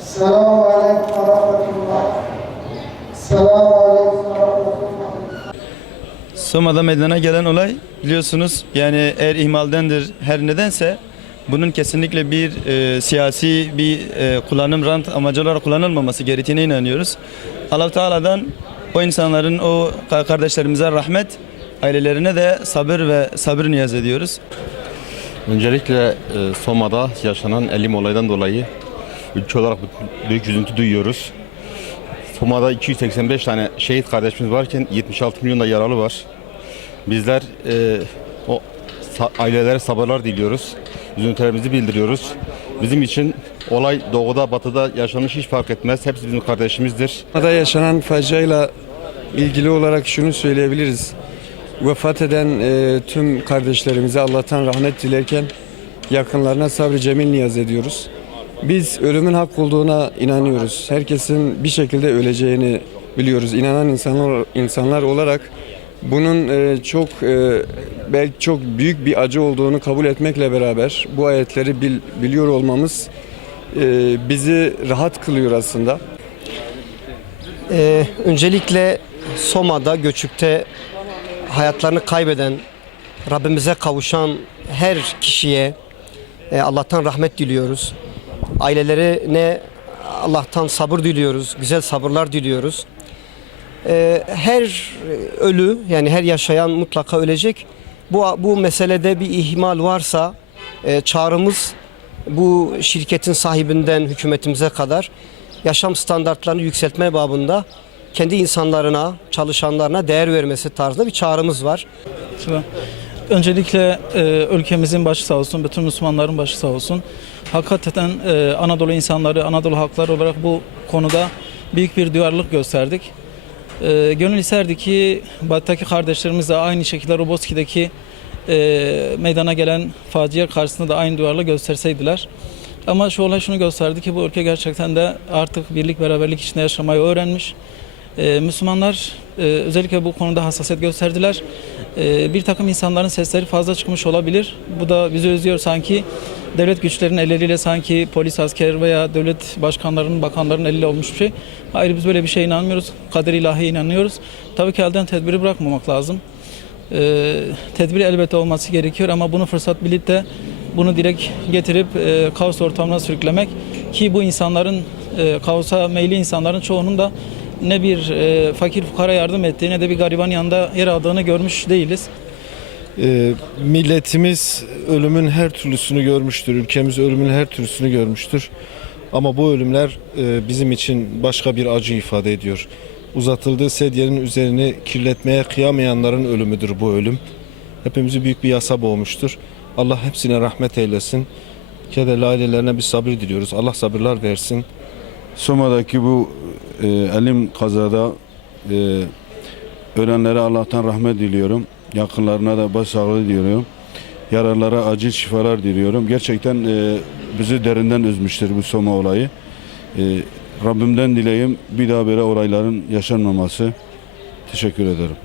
Selamun Aleyküm ve Rahmetullah. Selamun Aleyküm ve Rahmetullah. Soma'da meydana gelen olay biliyorsunuz yani eğer ihmaldendir her nedense bunun kesinlikle bir siyasi bir kullanım rant amacı olarak kullanılmaması gerektiğine inanıyoruz. Allah-u Teala'dan o insanların o kardeşlerimize rahmet, ailelerine de sabır niyaz ediyoruz. Öncelikle Soma'da yaşanan elim olaydan dolayı ülke olarak büyük üzüntü duyuyoruz. Soma'da 285 tane şehit kardeşimiz varken 76 milyon da yaralı var. Bizler o ailelere sabırlar diliyoruz. Üzüntülerimizi bildiriyoruz. Bizim için olay doğuda batıda yaşanmış hiç fark etmez. Hepsi bizim kardeşimizdir. Soma'da yaşanan faciayla ilgili olarak şunu söyleyebiliriz. Vefat eden tüm kardeşlerimize Allah'tan rahmet dilerken yakınlarına sabrı cemil niyaz ediyoruz. Biz ölümün hak olduğuna inanıyoruz. Herkesin bir şekilde öleceğini biliyoruz. İnanan insanlar olarak bunun belki çok büyük bir acı olduğunu kabul etmekle beraber bu ayetleri biliyor olmamız bizi rahat kılıyor aslında. Öncelikle Soma'da göçükte hayatlarını kaybeden, Rabbimize kavuşan her kişiye Allah'tan rahmet diliyoruz. Ailelerine Allah'tan sabır diliyoruz, güzel sabırlar diliyoruz. Her ölü, yani her yaşayan mutlaka ölecek. Bu meselede bir ihmal varsa çağrımız bu şirketin sahibinden hükümetimize kadar yaşam standartlarını yükseltme babında kendi insanlarına, çalışanlarına değer vermesi tarzında bir çağrımız var. Öncelikle ülkemizin başı sağ olsun, bütün Müslümanların başı sağ olsun. Hakikaten Anadolu insanları, Anadolu halkları olarak bu konuda büyük bir duyarlılık gösterdik. Gönül isterdi ki Batı'daki kardeşlerimiz de aynı şekilde Roboski'deki meydana gelen facia karşısında da aynı duyarlılığı gösterseydiler. Ama şu olay şunu gösterdi ki bu ülke gerçekten de artık birlik beraberlik içinde yaşamayı öğrenmiş. Müslümanlar özellikle bu konuda hassasiyet gösterdiler. Bir takım insanların sesleri fazla çıkmış olabilir. Bu da bizi üzüyor, sanki devlet güçlerinin elleriyle sanki polis, asker veya devlet başkanlarının, bakanların eliyle olmuş bir şey. Hayır, biz böyle bir şeye inanmıyoruz. Kader ilahiye inanıyoruz. Tabii ki elden tedbiri bırakmamak lazım. Tedbiri elbette olması gerekiyor ama bunu fırsat bilip de bunu direkt getirip kaos ortamına sürüklemek, ki bu insanların kaosa meyilli insanların çoğunun da ne bir fakir fukara yardım ettiği ne de bir gariban yanında yer aldığını görmüş değiliz. Milletimiz ölümün her türlüsünü görmüştür. Ülkemiz ölümün her türlüsünü görmüştür. Ama bu ölümler bizim için başka bir acı ifade ediyor. Uzatıldığı sedyenin üzerini kirletmeye kıyamayanların ölümüdür bu ölüm. Hepimizi büyük bir yasa boğmuştur. Allah hepsine rahmet eylesin. Kederli ailelerine bir sabır diliyoruz. Allah sabırlar versin. Soma'daki bu elim kazada ölenlere Allah'tan rahmet diliyorum. Yakınlarına da başsağlığı diliyorum. Yaralılara acil şifalar diliyorum. Gerçekten bizi derinden üzmüştür bu Soma olayı. Rabbimden dileyim bir daha böyle olayların yaşanmaması. Teşekkür ederim.